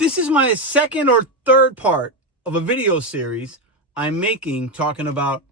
This is my second or third part of a video series I'm making talking about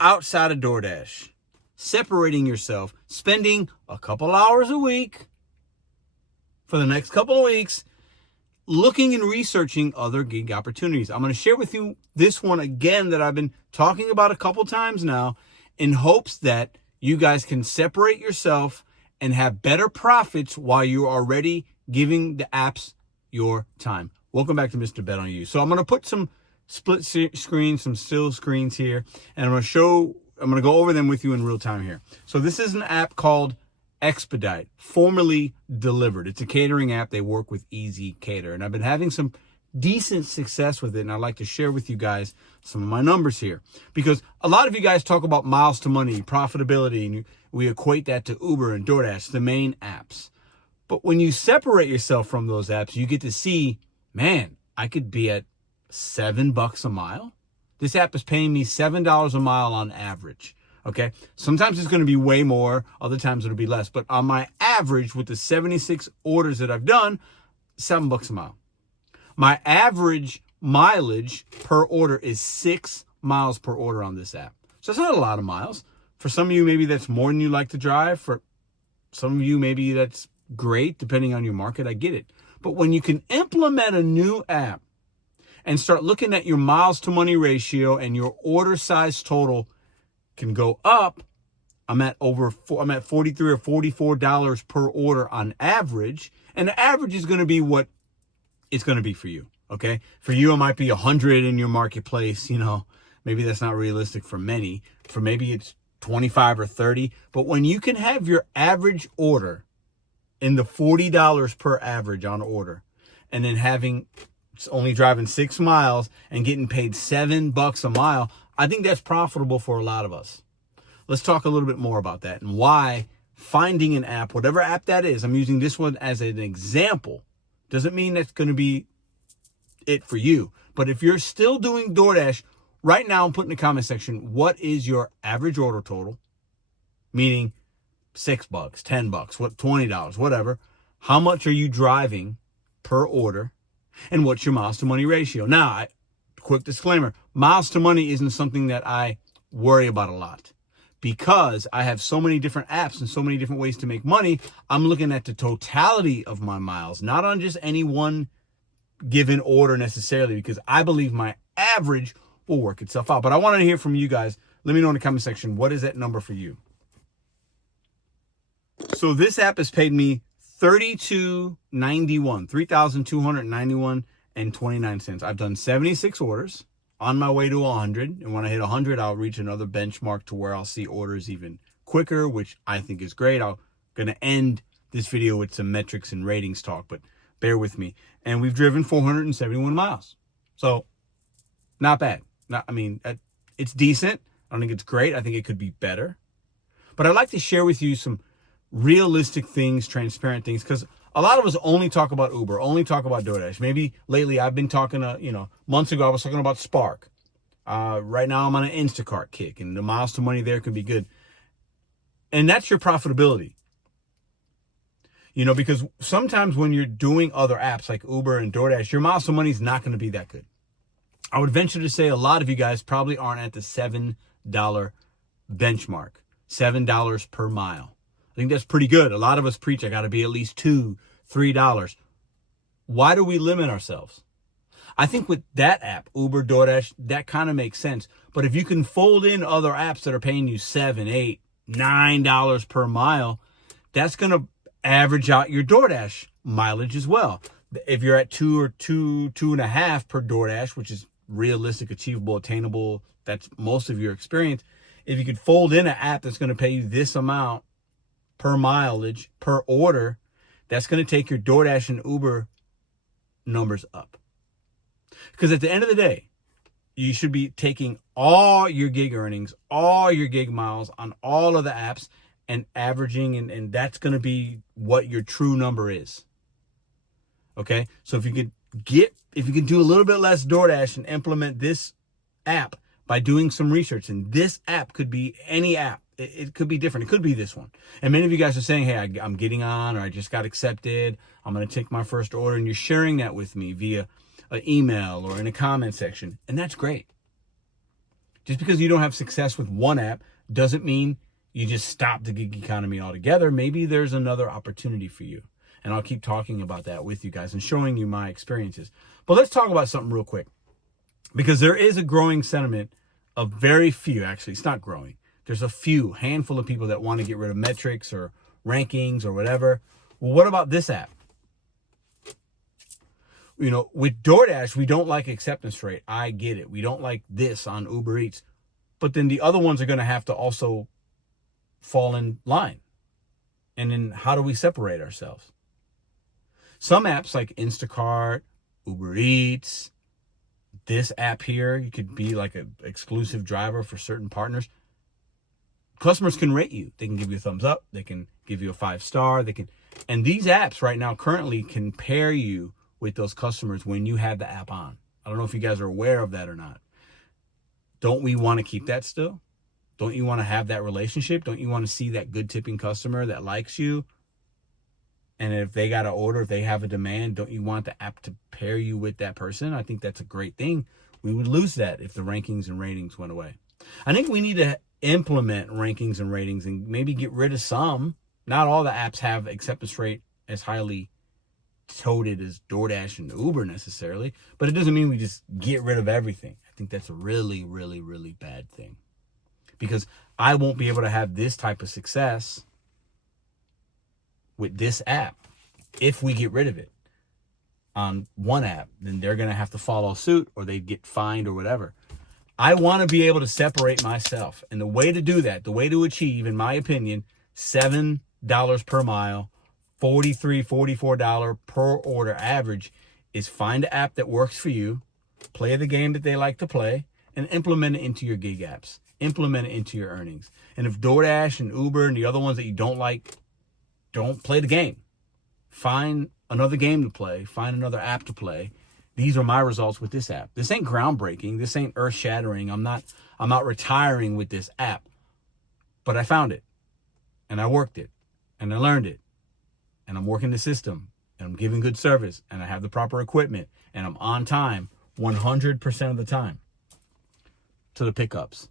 outside of DoorDash, separating yourself, spending a couple hours a week for the next couple of weeks, looking and researching other gig opportunities. I'm going to share with you this one again that I've been talking about a couple times now in hopes that you guys can separate yourself and have better profits while you're already giving the apps your time. Welcome back to Mr.BetonYou. So I'm going to put some split screens, some still screens here, and I'm going to go over them with you in real time here. So this is an app called Expedite, formerly Dlivrd. It's a catering app. They work with Easy Cater, and I've been having some decent success with it, and I'd like to share with you guys some of my numbers here, because a lot of you guys talk about miles to money, profitability, and we equate that to Uber and DoorDash, the main apps. But when you separate yourself from those apps, you get to see, man, I could be at $7 a mile. This app is paying me $7 a mile on average. Okay. Sometimes it's going to be way more. Other times it'll be less. But on my average, with the 76 orders that I've done, $7 a mile. My average mileage per order is 6 miles per order on this app. So it's not a lot of miles. For some of you, maybe that's more than you like to drive. For some of you, maybe that's great, depending on your market. I get it. But when you can implement a new app and start looking at your miles to money ratio and your order size total can go up, I'm at 43 or $44 per order on average. And the average is going to be what it's going to be for you. Okay. For you, it might be 100 in your marketplace. You know, maybe that's not realistic for many. For maybe it's 25 or 30. But when you can have your average order in the $40 per average on order, and then only driving 6 miles and getting paid $7 a mile, I think that's profitable for a lot of us. Let's talk a little bit more about that and why finding an app, whatever app that is, I'm using this one as an example, doesn't mean that's going to be it for you. But if you're still doing DoorDash, right now, put in the comment section, what is your average order total? Meaning $6, $10, $20, whatever. How much are you driving per order? And what's your miles to money ratio? Now, quick disclaimer, miles to money isn't something that I worry about a lot because I have so many different apps and so many different ways to make money. I'm looking at the totality of my miles, not on just any one given order necessarily, because I believe my average will work itself out. But I want to hear from you guys. Let me know in the comment section, what is that number for you? So this app has paid me $3,291 and 29 cents. I've done 76 orders on my way to 100. And when I hit 100, I'll reach another benchmark to where I'll see orders even quicker, which I think is great. I'm going to end this video with some metrics and ratings talk, but bear with me. And we've driven 471 miles. So not bad. It's decent. I don't think it's great. I think it could be better. But I'd like to share with you some realistic things, transparent things, because a lot of us only talk about Uber, only talk about DoorDash. Maybe lately I've been talking months ago I was talking about Spark. Right now I'm on an Instacart kick, and the miles to money there can be good. And that's your profitability. Because sometimes when you're doing other apps like Uber and DoorDash, your miles to money is not going to be that good. I would venture to say a lot of you guys probably aren't at the $7 benchmark, $7 per mile. I think that's pretty good. A lot of us preach, I got to be at least $2, $3. Why do we limit ourselves? I think with that app, Uber, DoorDash, that kind of makes sense. But if you can fold in other apps that are paying you $7, $8, $9 per mile, that's going to average out your DoorDash mileage as well. If you're at 2 or 2.5 per DoorDash, which is realistic, achievable, attainable, that's most of your experience. If you could fold in an app that's going to pay you this amount per mileage, per order, that's going to take your DoorDash and Uber numbers up. Because at the end of the day, you should be taking all your gig earnings, all your gig miles on all of the apps and averaging, and that's going to be what your true number is. Okay? So if you can do a little bit less DoorDash and implement this app by doing some research, and this app could be any app. it could be different. It could be this one. And many of you guys are saying, hey, I'm getting on, or I just got accepted. I'm going to take my first order. And you're sharing that with me via an email or in a comment section. And that's great. Just because you don't have success with one app doesn't mean you just stop the gig economy altogether. Maybe there's another opportunity for you. And I'll keep talking about that with you guys and showing you my experiences. But let's talk about something real quick. Because there is a growing sentiment of very few, actually, it's not growing. There's a handful of people that want to get rid of metrics or rankings or whatever. Well, what about this app? You know, with DoorDash, we don't like acceptance rate. I get it. We don't like this on Uber Eats. But then the other ones are going to have to also fall in line. And then how do we separate ourselves? Some apps like Instacart, Uber Eats, this app here, you could be like an exclusive driver for certain partners. Customers can rate you. They can give you a thumbs up. They can give you a 5-star. And these apps right now currently can pair you with those customers when you have the app on. I don't know if you guys are aware of that or not. Don't we want to keep that still? Don't you want to have that relationship? Don't you want to see that good tipping customer that likes you? And if they got an order, if they have a demand, don't you want the app to pair you with that person? I think that's a great thing. We would lose that if the rankings and ratings went away. I think we need to implement rankings and ratings and maybe get rid of some. Not all the apps have acceptance rate as highly touted as DoorDash and Uber necessarily, but it doesn't mean we just get rid of everything. I think that's a really, really, really bad thing, because I won't be able to have this type of success with this app if we get rid of it on one app. Then they're going to have to follow suit, or they get fined or whatever. I want to be able to separate myself, and the way to do that, the way to achieve, in my opinion, $7 per mile, $44 per order average, is find an app that works for you, play the game that they like to play, and implement it into your gig apps. Implement it into your earnings. And if DoorDash and Uber and the other ones that you don't like, don't play the game. Find another game to play. Find another app to play. These are my results with this app. This ain't groundbreaking. This ain't earth-shattering. I'm not retiring with this app. But I found it, and I worked it, and I learned it, and I'm working the system, and I'm giving good service, and I have the proper equipment, and I'm on time 100% of the time to the pickups,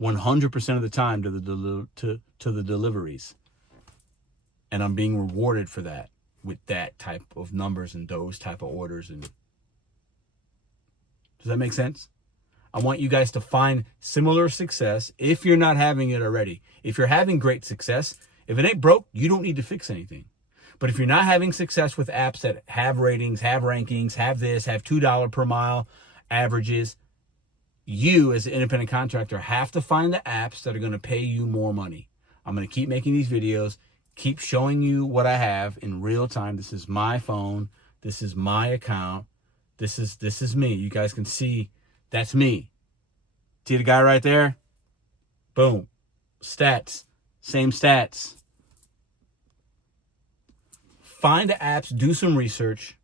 100% of the time to the deliveries, and I'm being rewarded for that with that type of numbers and those type of orders. And does that make sense? I want you guys to find similar success if you're not having it already. If you're having great success, if it ain't broke, you don't need to fix anything. But if you're not having success with apps that have ratings, have rankings, have this, have $2 per mile averages, you as an independent contractor have to find the apps that are going to pay you more money. I'm going to keep making these videos, keep showing you what I have in real time. This is my phone. This is my account. This is me. You guys can see that's me. See the guy right there? Boom. Stats. Same stats. Find the apps, do some research,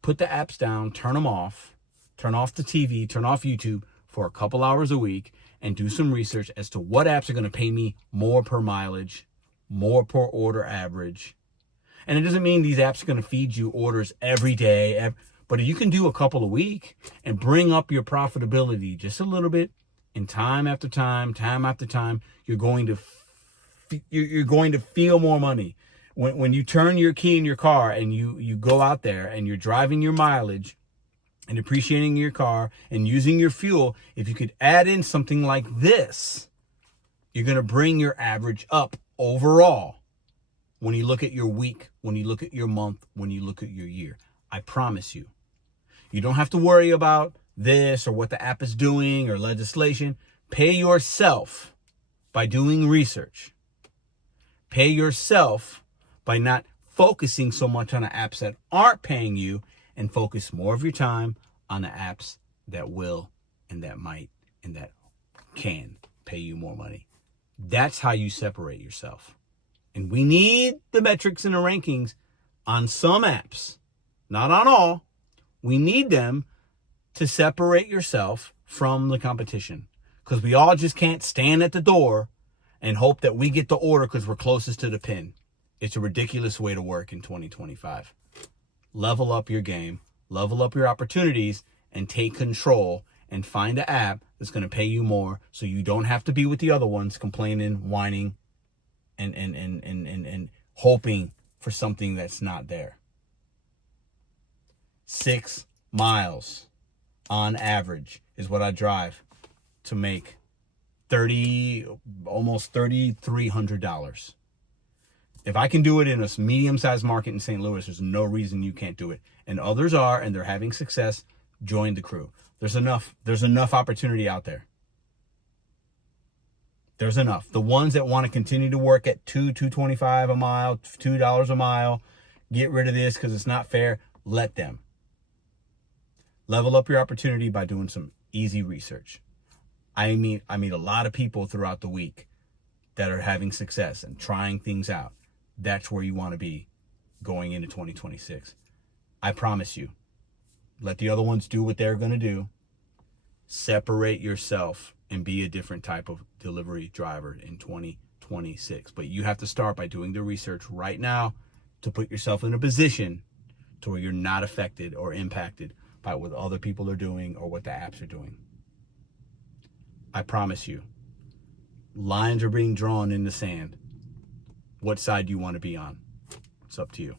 put the apps down, turn them off, turn off the TV, turn off YouTube for a couple hours a week, and do some research as to what apps are going to pay me more per mileage, more per order average. And it doesn't mean these apps are going to feed you orders every day, but if you can do a couple a week and bring up your profitability just a little bit, and time after time after time, you're going to feel more money. When you turn your key in your car and you go out there and you're driving your mileage and appreciating your car and using your fuel, if you could add in something like this, you're going to bring your average up overall when you look at your week, when you look at your month, when you look at your year. I promise you. You don't have to worry about this or what the app is doing or legislation. Pay yourself by doing research. Pay yourself by not focusing so much on the apps that aren't paying you, and focus more of your time on the apps that will and that might and that can pay you more money. That's how you separate yourself. And we need the metrics and the rankings on some apps, not on all. We need them to separate yourself from the competition, because we all just can't stand at the door and hope that we get the order because we're closest to the pin. It's a ridiculous way to work in 2025. Level up your game, level up your opportunities, and take control, and find an app that's going to pay you more so you don't have to be with the other ones complaining, whining, and hoping for something that's not there. 6 miles on average is what I drive to make almost $3,300. If I can do it in a medium-sized market in St. Louis, there's no reason you can't do it. And others are, and they're having success. Join the crew. There's enough opportunity out there. There's enough. The ones that want to continue to work at $2.25 a mile, $2 a mile, get rid of this because it's not fair. Let them. Level up your opportunity by doing some easy research. I meet a lot of people throughout the week that are having success and trying things out. That's where you want to be going into 2026. I promise you. Let the other ones do what they're going to do. Separate yourself and be a different type of delivery driver in 2026. But you have to start by doing the research right now to put yourself in a position to where you're not affected or impacted by what other people are doing or what the apps are doing. I promise you, lines are being drawn in the sand. What side do you want to be on? It's up to you.